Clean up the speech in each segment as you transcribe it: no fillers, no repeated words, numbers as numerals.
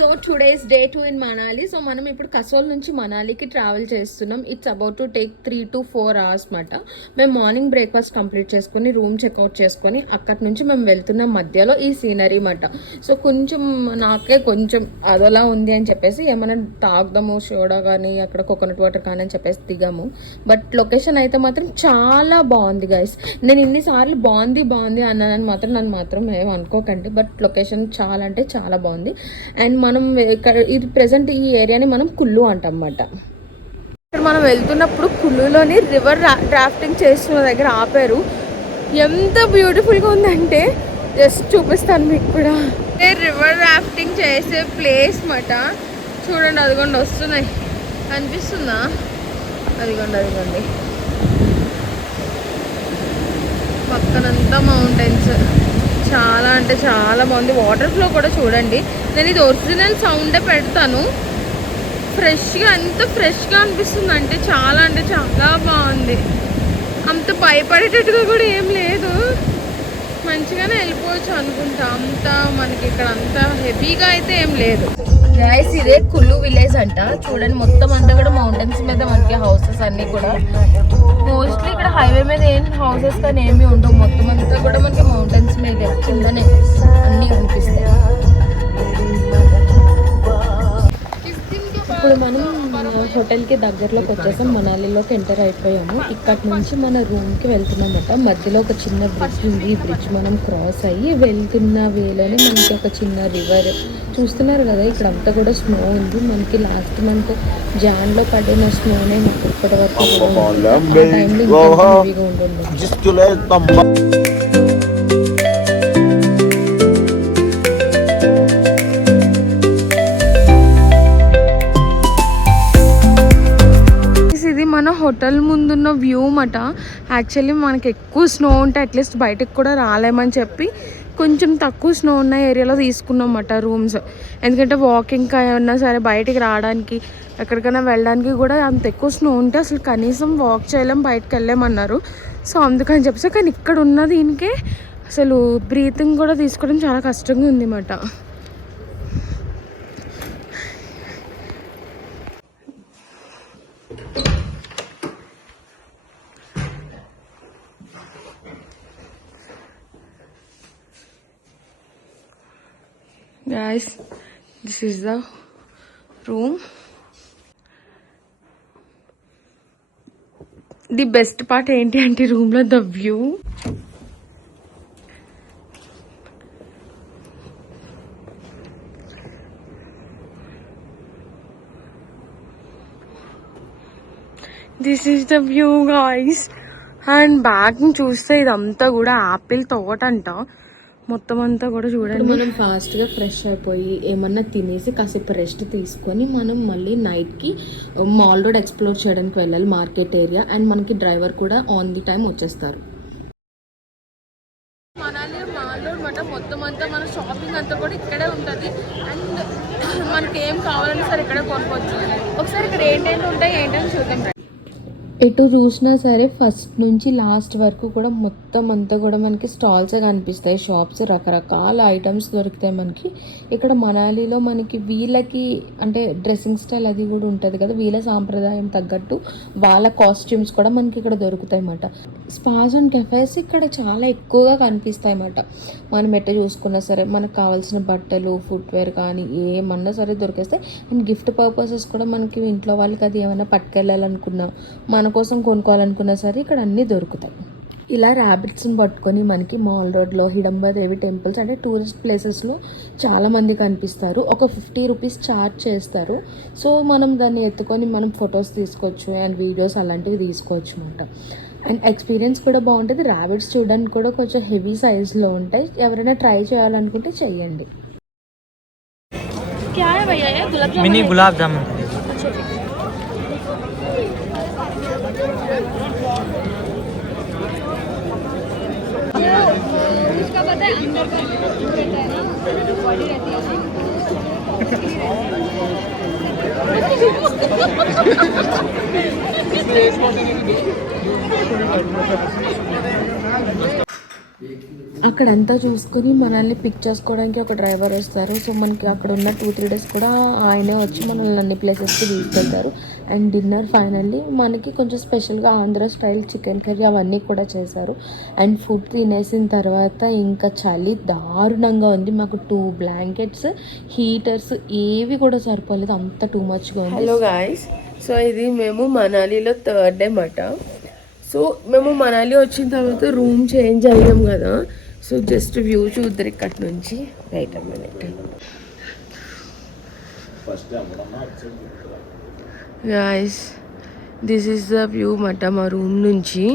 So today's day 2 in Manali. So మనం ఇప్పుడు కసోల్ నుంచి మనాలికి ట్రావెల్ చేస్తున్నాం. It's about to take 3 to 4 hours మాట. మేము మార్నింగ్ బ్రేక్ఫాస్ట్ కంప్లీట్ చేసుకొని రూమ్ చెక్అవుట్ చేసుకొని అక్కడి నుంచి మేము వెళ్తున్న మధ్యలో ఈ సీనరీ మాట. సో కొంచెం నాకే కొంచెం అదోలా ఉంది అని చెప్పేసి ఏమైనా తాగుదాము సోడా కానీ అక్కడ కోకోనట్ వాటర్ కానీ అని చెప్పేసి దిగాము. బట్ లొకేషన్ అయితే మాత్రం చాలా బాగుంది గైస్. నేను ఇన్నిసార్లు బాగుంది అన్నానని మాత్రం నన్ను మాత్రం ఏమో అనుకోకండి. బట్ లొకేషన్ చాలా అంటే చాలా బాగుంది. అండ్ మనం ఇక్కడ ఇది ప్రెసెంట్ ఈ ఏరియాని మనం కుల్లు అంటాం అన్నమాట. ఇక్కడ మనం వెళ్తున్నప్పుడు కుల్లులోని రివర్ డ్రాఫ్టింగ్ చేస్తున్న దగ్గర ఆపారు. ఎంత బ్యూటిఫుల్గా ఉందంటే జస్ట్ చూపిస్తాను మీకు కూడా. రివర్ రాఫ్టింగ్ చేసే ప్లేస్ మాట. చూడండి అదిగోండి వస్తున్నాయి, కనిపిస్తుందా? అదిగోండి పక్కనంతా మౌంటైన్స్. చాలా అంటే చాలా బాగుంది. వాటర్ ఫ్లో కూడా చూడండి. నేను ఇది ఒరిజినల్ సౌండే పెడతాను. ఫ్రెష్గా ఎంత ఫ్రెష్గా అనిపిస్తుంది అంటే చాలా బాగుంది. అంత భయపడేటట్టుగా కూడా ఏం లేదు, మంచిగానే వెళ్ళిపోవచ్చు అనుకుంటా. అంత మనకి ఇక్కడ అంత హెవీగా అయితే ఏం లేదు. గైస్ ఇదే కుల్లు విలేజ్ అంట. చూడండి మొత్తం అంతా కూడా మౌంటైన్స్ మీద మనకి హౌసెస్ అన్నీ కూడా. మోస్ట్లీ ఇక్కడ హైవే మీద ఏం హౌసెస్ కానీ ఏమీ ఉండవు. మొత్తం అంతా కూడా మనకి మౌంటైన్స్ మీద కిందనే అన్నీ కనిపిస్తాయి. ఇప్పుడు మనం హోటల్కి దగ్గరలోకి వచ్చేసాం. మనాలిలోకి ఎంటర్ అయిపోయాము. ఇక్కడి నుంచి మన రూమ్కి వెళ్తున్నామట. మధ్యలో ఒక చిన్న బ్రిడ్జ్ ఉంది. ఈ బ్రిడ్జ్ మనం క్రాస్ అయ్యి వెళ్తున్న వేలోనే మనకి ఒక చిన్న రివర్ చూస్తున్నారు కదా. ఇక్కడ అంతా కూడా స్నో ఉంది. మనకి లాస్ట్ మంత్ జాన్లో పడిన స్నోనే మాకు ఇప్పటి వరకు టైంలో ఇంకా హెవీగా ఉంటుంది. మన హోటల్ ముందున్న వ్యూ మాట. యాక్చువల్లీ మనకి ఎక్కువ స్నో ఉంటే అట్లీస్ట్ బయటకు కూడా రాలేమని చెప్పి కొంచెం తక్కువ స్నో ఉన్న ఏరియాలో తీసుకున్నాం అన్నమాట రూమ్స్. ఎందుకంటే వాకింగ్ అయినా సరే బయటికి రావడానికి ఎక్కడికైనా వెళ్ళడానికి కూడా అంత ఎక్కువ స్నో ఉంటే అసలు కనీసం వాక్ చేయలేం, బయటకు వెళ్ళలేమన్నారు. సో అందుకని చెప్పేసి కానీ ఇక్కడ ఉన్న దీనికే అసలు బ్రీతింగ్ కూడా తీసుకోవడం చాలా కష్టంగా ఉంది అన్నమాట. Guys, this is the room. The best part ఏంటి అంటే రూమ్ లో the view. This is the view guys. And back చూస్తే ఇదంతా కూడా ఆపిల్ తోట అంట. మొత్తం అంతా కూడా చూడండి. మనం ఫాస్ట్గా ఫ్రెష్ అయిపోయి ఏమన్నా తినేసి కాసేపు రెస్ట్ తీసుకొని మనం మళ్ళీ నైట్కి మాల్ రోడ్ ఎక్స్ప్లోర్ చేయడానికి వెళ్ళాలి, మార్కెట్ ఏరియా. అండ్ మనకి డ్రైవర్ కూడా ఆన్ ది టైం వచ్చేస్తారు. మనాలి మాల్ రోడ్ మాట. మొత్తం అంతా మన షాపింగ్ అంతా కూడా ఇక్కడే ఉంటుంది. అండ్ మనకి ఏం కావాలన్నా సరే ఇక్కడే కొనుక్కోవచ్చు. ఒకసారి ఇక్కడ ఏంటంటే ఉంటాయి ఏంటని చూద్దాం. ఎటు చూసినా సరే ఫస్ట్ నుంచి లాస్ట్ వరకు కూడా మొత్తం అంతా కూడా మనకి స్టాల్సే కనిపిస్తాయి. షాప్స్, రకరకాల ఐటమ్స్ దొరుకుతాయి మనకి ఇక్కడ మనాలిలో. మనకి వీళ్ళకి అంటే డ్రెస్సింగ్ స్టైల్ అది కూడా ఉంటుంది కదా, వీళ్ళ సాంప్రదాయం తగ్గట్టు వాళ్ళ కాస్ట్యూమ్స్ కూడా మనకి ఇక్కడ దొరుకుతాయి అన్నమాట. స్పాస్ అండ్ కెఫేస్ ఇక్కడ చాలా ఎక్కువగా కనిపిస్తాయి అన్నమాట. మనం ఎట్ట చూసుకున్నా సరే మనకు కావాల్సిన బట్టలు, ఫుట్వేర్ కానీ ఏమన్నా సరే దొరికేస్తాయి. అండ్ గిఫ్ట్ పర్పసెస్ కూడా మనకి ఇంట్లో వాళ్ళకి అది ఏమైనా పట్టుకెళ్ళాలనుకున్నా, మన కోసం కొనుక్కోవాలనుకున్నా సరే ఇక్కడ అన్నీ దొరుకుతాయి. ఇలా ర్యాబిట్స్ని పట్టుకొని మనకి మాల్ రోడ్లో హిడంబాదేవి టెంపుల్స్ అంటే టూరిస్ట్ ప్లేసెస్లో చాలామంది కనిపిస్తారు. ఒక 50 రూపీస్ ఛార్జ్ చేస్తారు. సో మనం దాన్ని ఎత్తుకొని మనం ఫొటోస్ తీసుకోవచ్చు అండ్ వీడియోస్ అలాంటివి తీసుకోవచ్చు అన్నమాట. అండ్ ఎక్స్పీరియన్స్ కూడా బాగుంటుంది. ర్యాబిట్స్ చూడడానికి కూడా కొంచెం హెవీ సైజ్లో ఉంటాయి. ఎవరైనా ట్రై చేయాలనుకుంటే చెయ్యండి. మినీ గులాబ్ జామున్. उसका पता है अंदर का रहता है ना, बॉडी रहती है అక్కడంతా చూసుకొని మనల్ని పిక్ చేసుకోవడానికి ఒక డ్రైవర్ వస్తారు. సో మనకి అక్కడ ఉన్న 2-3 days కూడా ఆయనే వచ్చి మనల్ని అన్ని ప్లేసెస్కి తీసుకెళ్తారు. అండ్ డిన్నర్ ఫైనల్లీ మనకి కొంచెం స్పెషల్గా ఆంధ్ర స్టైల్ చికెన్ కర్రీ అవన్నీ కూడా చేశారు. అండ్ ఫుడ్ తినేసిన తర్వాత ఇంకా చలి దారుణంగా ఉంది. మాకు 2 blankets హీటర్స్ ఏవి కూడా సరిపోలేదు, అంత టూ మచ్గా ఉంది. హలో గాయ్స్, సో ఇది మేము మనాలిలో 3rd డే మాట. సో మేము మనాలి వచ్చిన తర్వాత రూమ్ చేంజ్ అయ్యాం కదా. సో జస్ట్ వ్యూ చూద్దరు ఇక్కడ నుంచి. Write a minute guys, this is the view మాట మా రూమ్ నుంచి.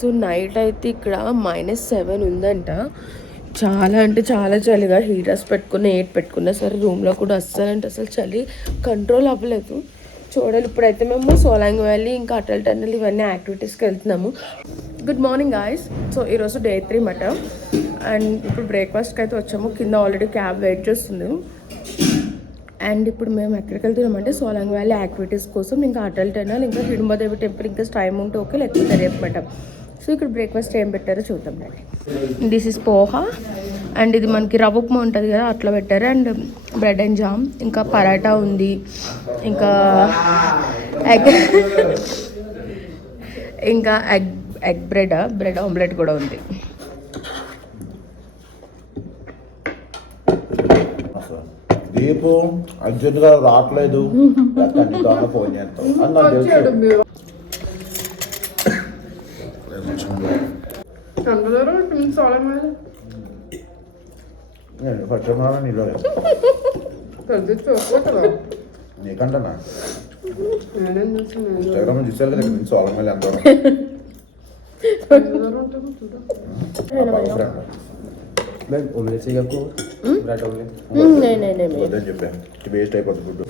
సో నైట్ అయితే ఇక్కడ -7 ఉందంట. చాలా అంటే చాలా చలిగా హీటర్స్ పెట్టుకున్నా 8 పెట్టుకున్నా సరే రూమ్లో కూడా అస్సలు చలి కంట్రోల్ అవ్వలేదు. చూడాలి. ఇప్పుడైతే మేము సోలాంగ్ వ్యాలీ ఇంకా అటల్ టన్నెల్ ఇవన్నీ యాక్టివిటీస్కి వెళ్తున్నాము. Good morning guys. సో ఈరోజు డే 3 మాట. అండ్ ఇప్పుడు బ్రేక్ఫాస్ట్కి అయితే వచ్చాము. కింద ఆల్రెడీ క్యాబ్ వెయిట్ చేస్తుంది. అండ్ ఇప్పుడు మేము ఎక్కడికి వెళ్తున్నామంటే సోలాంగ్ వ్యాలీ యాక్టివిటీస్ కోసం, ఇంకా అటల్ టన్నెల్, ఇంకా హిడుంబాదేవి టెంపుల్, ఇంకా టైం ఉంటే ఓకే, లేకపోతే రేపు మాట. సో ఇక్కడ బ్రేక్ఫాస్ట్ ఏం పెట్టారో చూద్దాం రండి. This is poha. అండ్ ఇది మనకి రవ్వ ఉప్మా ఉంటుంది కదా అట్లా పెట్టారు. అండ్ బ్రెడ్ అండ్ జామ్, ఇంకా పరాటా ఉంది, ఇంకా ఎగ్ బ్రెడ్ ఆమ్లెట్ కూడా ఉంది. దీపు అర్జెంట్గా రావట్లేదు, ఫోన్ చేస్తాం. నీకంటనా ఇన్స్టాగ్రామ్ చూసారు కదా నుంచి సోలం మీద ఎంత చెప్పాను వేస్ట్ అయిపోతుంది ఫుడ్.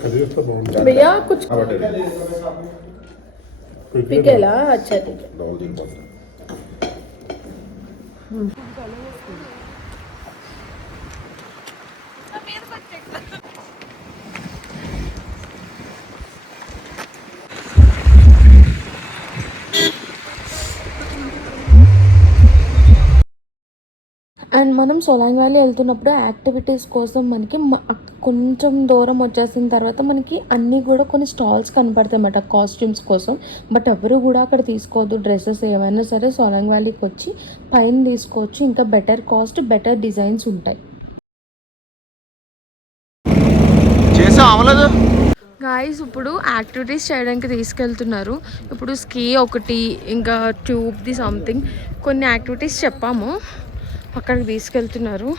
అండ్ మనం సోలాంగ్ వ్యాలీ వెళ్తున్నప్పుడు యాక్టివిటీస్ కోసం మనకి కొంచెం దూరం వచ్చేసిన తర్వాత మనకి అన్నీ కూడా కొన్ని స్టాల్స్ కనపడతాయి అన్నమాట కాస్ట్యూమ్స్ కోసం. బట్ ఎవరు కూడా అక్కడ తీసుకోవద్దు. డ్రెస్సెస్ ఏమైనా సరే సోలాంగ్ వ్యాలీకి వచ్చి పైన తీసుకోవచ్చు. ఇంకా బెటర్ కాస్ట్, బెటర్ డిజైన్స్ ఉంటాయి. గాయస్ ఇప్పుడు యాక్టివిటీస్ చేయడానికి తీసుకెళ్తున్నారు. ఇప్పుడు స్కీ ఒకటి, ఇంకా ట్యూబ్ది సంథింగ్ కొన్ని యాక్టివిటీస్ చెప్పాము, అక్కడికి తీసుకెళ్తున్నారు.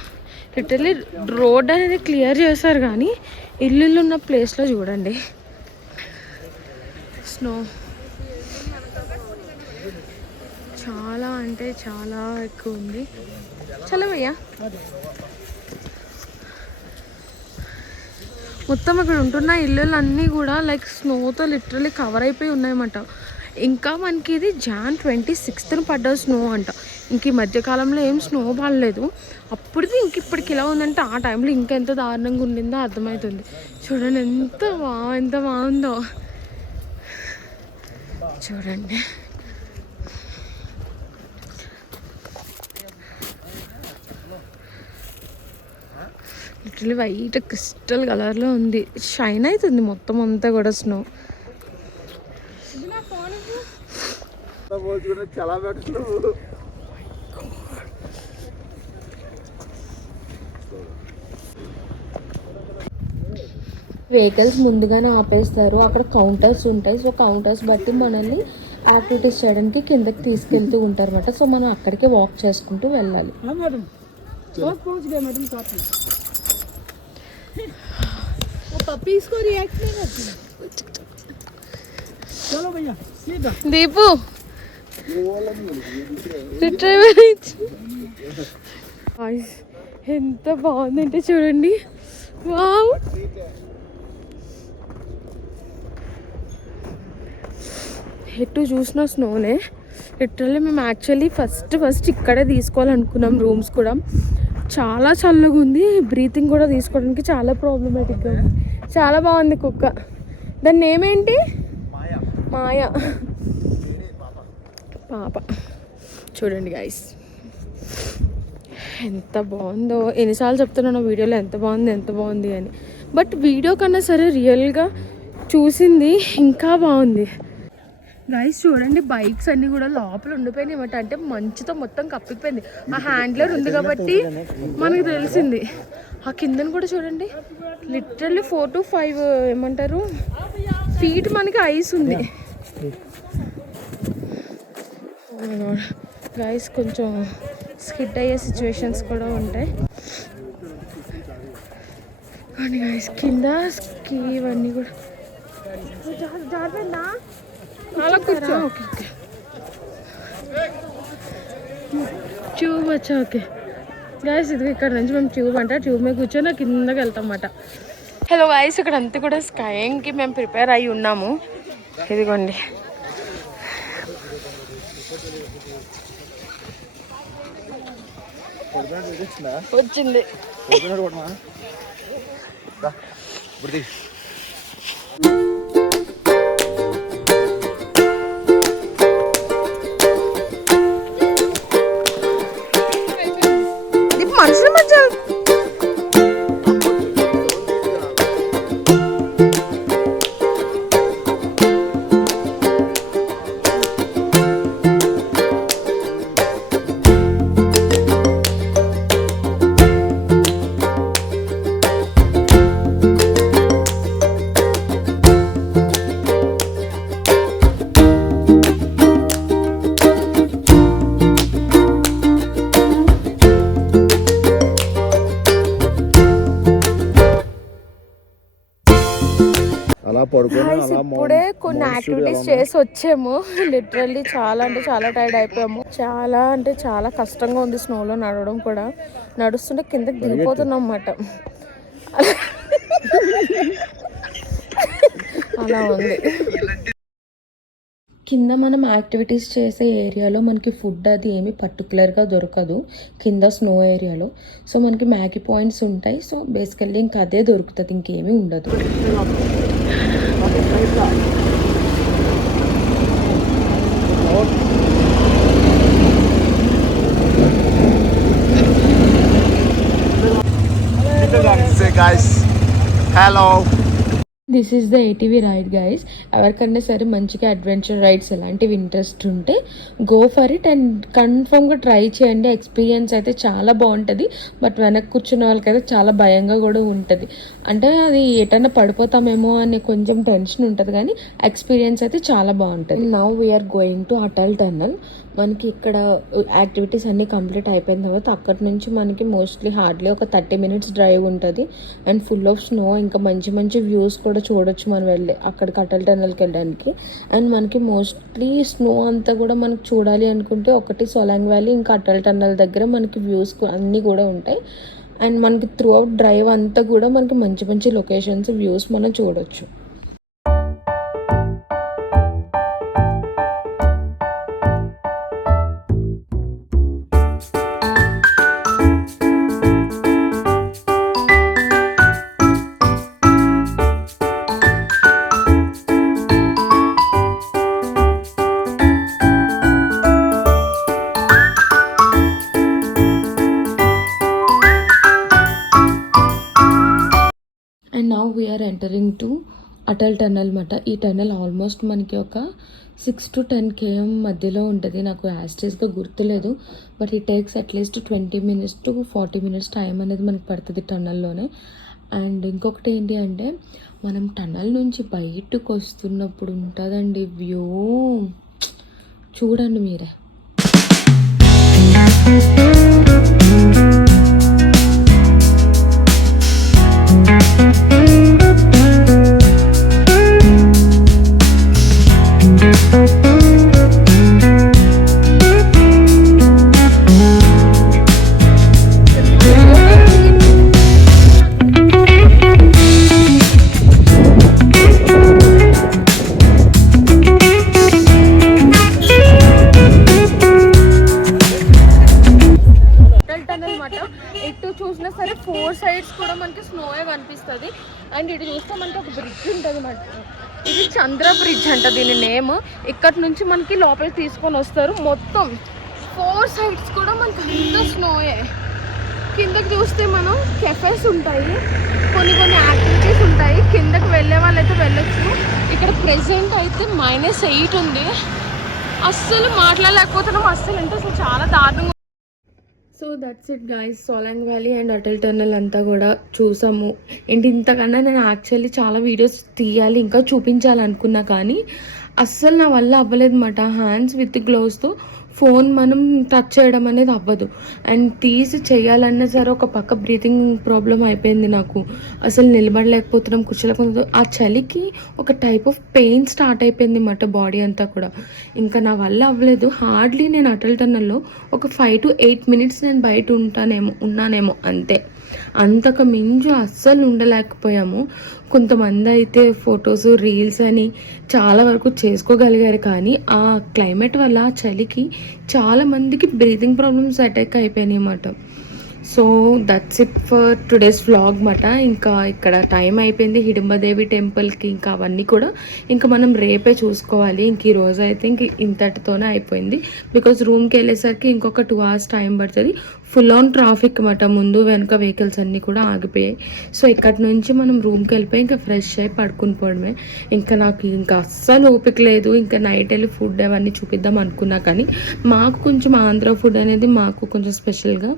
లిటరలీ రోడ్ అనేది క్లియర్ చేశారు కానీ ఇల్లు ఉన్న ప్లేస్లో చూడండి స్నో చాలా అంటే చాలా ఎక్కువ ఉంది. చలో భయ్యా. మొత్తం అక్కడ ఉంటున్న ఇల్లులన్నీ కూడా లైక్ స్నోతో లిటరలీ కవర్ అయిపోయి ఉన్నాయన్నమాట. ఇంకా మనకి ఇది Jan 26th పడ్డ స్నో అంట. ఇంక ఈ మధ్యకాలంలో ఏం స్నో పడలేదు. అప్పుడుది ఇంక ఇప్పటికి ఇలా ఉందంటే ఆ టైంలో ఇంకెంత దారుణంగా ఉండిందో అర్థమవుతుంది. చూడండి ఎంత బాగుందో చూడండి. లిటరలీ వైట్ క్రిస్టల్ కలర్లో ఉంది. షైన్ అవుతుంది మొత్తం అంతా కూడా స్నో. వెహికల్స్ ముందుగానే ఆపేస్తారు. అక్కడ కౌంటర్స్ ఉంటాయి. సో కౌంటర్స్ బట్టి మనల్ని యాక్టివిటీస్ చేయడానికి కిందకి తీసుకెళ్తూ ఉంటారు అన్నమాట. సో మనం అక్కడికే వాక్ చేసుకుంటూ వెళ్ళాలి. దీపు ఎంత బాగుందంటే చూడండి. వావ్, ఎటు చూసిన స్నోనే. లిటరల్లీ మేము యాక్చువల్లీ ఫస్ట్ ఇక్కడే తీసుకోవాలనుకున్నాం రూమ్స్ కూడా. చాలా చల్లగా ఉంది. బ్రీతింగ్ కూడా తీసుకోవడానికి చాలా ప్రాబ్లమేటిక్గా ఉంది. చాలా బాగుంది కుక్క. దాని నేమ్ ఏంటి? మాయా పాప. చూడండి గైస్ ఎంత బాగుందో. ఎన్నిసార్లు చెప్తున్నాను వీడియోలో ఎంత బాగుంది అని. బట్ వీడియో కన్నా సరే రియల్గా చూసింది ఇంకా బాగుంది. గైస్ చూడండి బైక్స్ అన్నీ కూడా లోపల ఉండిపోయినాయి అన్నమాట. అంటే మంచుతో మొత్తం కప్పిపోయింది. ఆ హ్యాండ్లర్ ఉంది కాబట్టి మనకు తెలిసింది. ఆ కిందను కూడా చూడండి లిటరల్లీ 4 to 5 ఏమంటారు ఫీట్ మనకి ఐస్ ఉంది. గైస్ కొంచెం స్కిడ్ అయ్యే సిచ్యువేషన్స్ కూడా ఉంటాయి. కానీ గైస్ కింద స్కీ ఇవన్నీ కూడా జారిపోయిందా? అలా కూర్చో. ఓకే ఓకే ట్యూబ్ వచ్చా. ఓకే గైస్ ఇది ఇక్కడ నుంచి మేము ట్యూబ్ మీద కూర్చొని కిందకి వెళ్తాం అన్నమాట. హలో గైస్ ఇక్కడ అంతా కూడా స్కైయింగ్కి మేము ప్రిపేర్ అయ్యి ఉన్నాము. ఇదిగోండి వచ్చింది. మనుషుల మధ్య ఇప్పుడే కొన్ని యాక్టివిటీస్ చేసి వచ్చాము. లిటరల్లీ చాలా అంటే చాలా టైర్డ్ అయిపోయాము. చాలా అంటే చాలా కష్టంగా ఉంది స్నోలో నడవడం కూడా. నడుస్తుంటే కిందకి దిగిపోతున్నాం అన్నమాట. అలా ఉంది. కింద మనం యాక్టివిటీస్ చేసే ఏరియాలో మనకి ఫుడ్ అది ఏమి పర్టికులర్గా దొరకదు కింద స్నో ఏరియాలో. సో మనకి మ్యాగీ పాయింట్స్ ఉంటాయి. సో బేసికల్లీ ఇంకా అదే దొరుకుతుంది, ఇంకేమీ ఉండదు. Hello this is the ATV ride guys. ఎవరికన్నా సరే మంచిగా అడ్వెంచర్ రైడ్స్ ఎలాంటివి ఇంట్రెస్ట్ ఉంటే గో ఫర్ ఇట్ అండ్ కన్ఫర్మ్గా ట్రై చేయండి. ఎక్స్పీరియన్స్ అయితే చాలా బాగుంటుంది. బట్ వెనక్కి కూర్చున్న వాళ్ళకైతే చాలా భయంగా కూడా ఉంటుంది. అంటే అది ఎటన్నా పడిపోతామేమో అనే కొంచెం టెన్షన్ ఉంటుంది, కానీ ఎక్స్పీరియన్స్ అయితే చాలా బాగుంటుంది. Now we're going to Atal tunnel. మనకి ఇక్కడ యాక్టివిటీస్ అన్నీ కంప్లీట్ అయిపోయిన తర్వాత అక్కడి నుంచి మనకి మోస్ట్లీ హార్డ్లీ ఒక 30 minutes డ్రైవ్ ఉంటుంది. అండ్ ఫుల్ ఆఫ్ స్నో, ఇంకా మంచి మంచి వ్యూస్ కూడా చూడొచ్చు మనం వెళ్ళి అక్కడికి అటల్ టన్నల్కి వెళ్ళడానికి. అండ్ మనకి మోస్ట్లీ స్నో అంతా కూడా మనకి చూడాలి అనుకుంటే ఒకటి సోలాంగ్ వ్యాలీ, ఇంకా అటల్ టన్నల్ దగ్గర మనకి వ్యూస్ అన్నీ కూడా ఉంటాయి. అండ్ మనకి త్రూ అవుట్ డ్రైవ్ అంతా కూడా మనకి మంచి మంచి లొకేషన్స్ వ్యూస్ మనం చూడొచ్చు. And now we're entering to Atal tunnel అనమాట. ఈ టన్నల్ ఆల్మోస్ట్ మనకి ఒక 6 to 10 km మధ్యలో ఉంటుంది. నాకు యాస్టేజ్గా గుర్తులేదు, బట్ ఈ takes at least 20 minutes to 40 minutes time అనేది మనకి పడుతుంది టన్నల్లోనే. అండ్ ఇంకొకటి ఏంటి అంటే మనం టన్నల్ నుంచి బయటకు వస్తున్నప్పుడు ఉంటుందండి వ్యూ, చూడండి మీరే. అనమాట. ఎటు చూసినా సరే 4 sides కూడా మనకి స్నోయే కనిపిస్తుంది. అండ్ ఇటు చూస్తే మనకి ఒక బ్రిడ్జ్ ఉంటుంది అన్నమాట. ఇది చంద్ర బ్రిడ్జ్ అంట దీని నేమ్. ఇక్కడ నుంచి మనకి లోపలికి తీసుకొని వస్తారు. మొత్తం 4 sides కూడా మనకి అంతా స్నోయే. కిందకి చూస్తే మనం కెఫేస్ ఉంటాయి, కొన్ని యాక్టివిటీస్ ఉంటాయి. కిందకి వెళ్ళే వాళ్ళైతే వెళ్ళొచ్చు. ఇక్కడ ప్రెసెంట్ అయితే -8 ఉంది. అస్సలు మాట్లాడలేకపోతున్నాం. అసలు చాలా దారుణంగా. So that's it guys. Solang valley and Atal tunnel అంతా కూడా చూసాము. అండ్ ఇంతకన్నా నేను యాక్చువల్లీ చాలా వీడియోస్ తీయాలి, ఇంకా చూపించాలనుకున్నా, కానీ అస్సలు నా వల్ల అవ్వలేదు అన్నమాట. హ్యాండ్స్ విత్ గ్లోవ్స్తో ఫోన్ మనం టచ్ చేయడం అనేది అవ్వదు. అండ్ తీసి చేయాలన్నా సరే ఒక పక్క బ్రీతింగ్ ప్రాబ్లం అయిపోయింది నాకు. అసలు నిలబడలేకపోతున్నాం, కూర్చోలేకపోతున్నాం. ఆ చలికి ఒక టైప్ ఆఫ్ పెయిన్ స్టార్ట్ అయిపోయింది అన్నమాట బాడీ అంతా కూడా. ఇంకా నా వల్ల అవ్వలేదు. హార్డ్లీ నేను అటల్ టన్నల్లో ఒక 5 to 8 minutes నేను బయట ఉన్నానేమో అంతే. అంతకు మించి అస్సలు ఉండలేకపోయాము. కొంతమంది అయితే ఫొటోస్ రీల్స్ అని చాలా వరకు చేసుకోగలిగారు, కానీ ఆ క్లైమేట్ వల్ల ఆ చలికి చాలామందికి బ్రీతింగ్ ప్రాబ్లమ్స్ అటాక్ అయిపోయినాయి అన్నమాట. So that's it for today's vlog మాట. ఇంకా ఇక్కడ టైం అయిపోయింది హిడింబాదేవి టెంపుల్కి. ఇంకా అవన్నీ కూడా ఇంకా మనం రేపే చూసుకోవాలి. ఇంక ఈ రోజు అయితే ఇంక ఇంతటితోనే అయిపోయింది. బికాజ్ రూమ్కి వెళ్ళేసరికి ఇంకొక 2 hours టైం పడుతుంది. ఫుల్ ఆన్ ట్రాఫిక్ అన్నమాట. ముందు వెనక వెహికల్స్ అన్నీ కూడా ఆగిపోయాయి. సో ఇక్కడ నుంచి మనం రూమ్కి వెళ్ళిపోయి ఇంకా ఫ్రెష్ అయి పడుకుని పోవడమే. ఇంకా నాకు ఇంకా అస్సలు ఓపిక లేదు. ఇంకా నైట్ వెళ్ళి ఫుడ్ అవన్నీ చూపిద్దాం అనుకున్నా, కానీ మాకు కొంచెం ఆంధ్ర ఫుడ్ అనేది మాకు కొంచెం స్పెషల్గా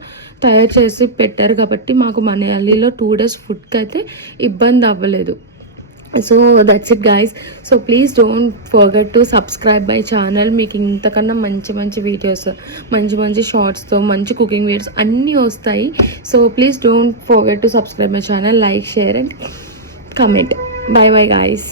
తయారు చేసి పెట్టారు కాబట్టి మాకు మలయాళీలో 2 days ఫుడ్కి అయితే ఇబ్బంది అవ్వలేదు. So that's it guys. So please don't forget to subscribe my channel. మీకు ఇంతకన్నా మంచి వీడియోస్, మంచి షార్ట్స్తో మంచి కుకింగ్ వీడియోస్ అన్నీ వస్తాయి. So please don't forget to subscribe my channel, like, share and comment. By bye guys.